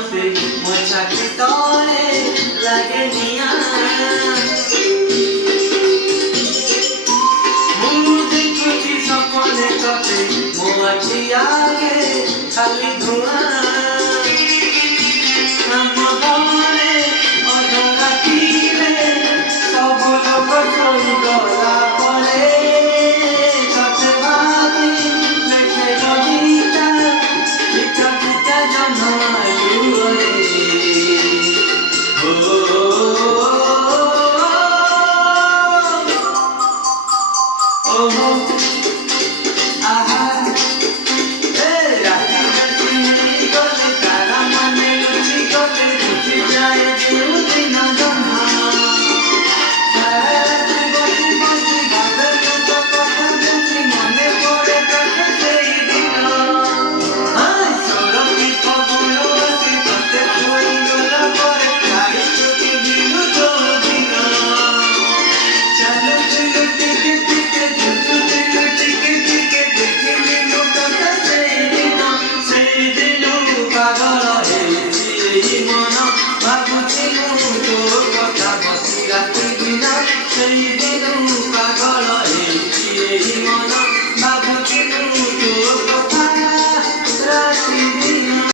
मते मो छाती तले लागे निया मु देखुची सपने कते मो आखि आगे खाली धुआं Say you didn't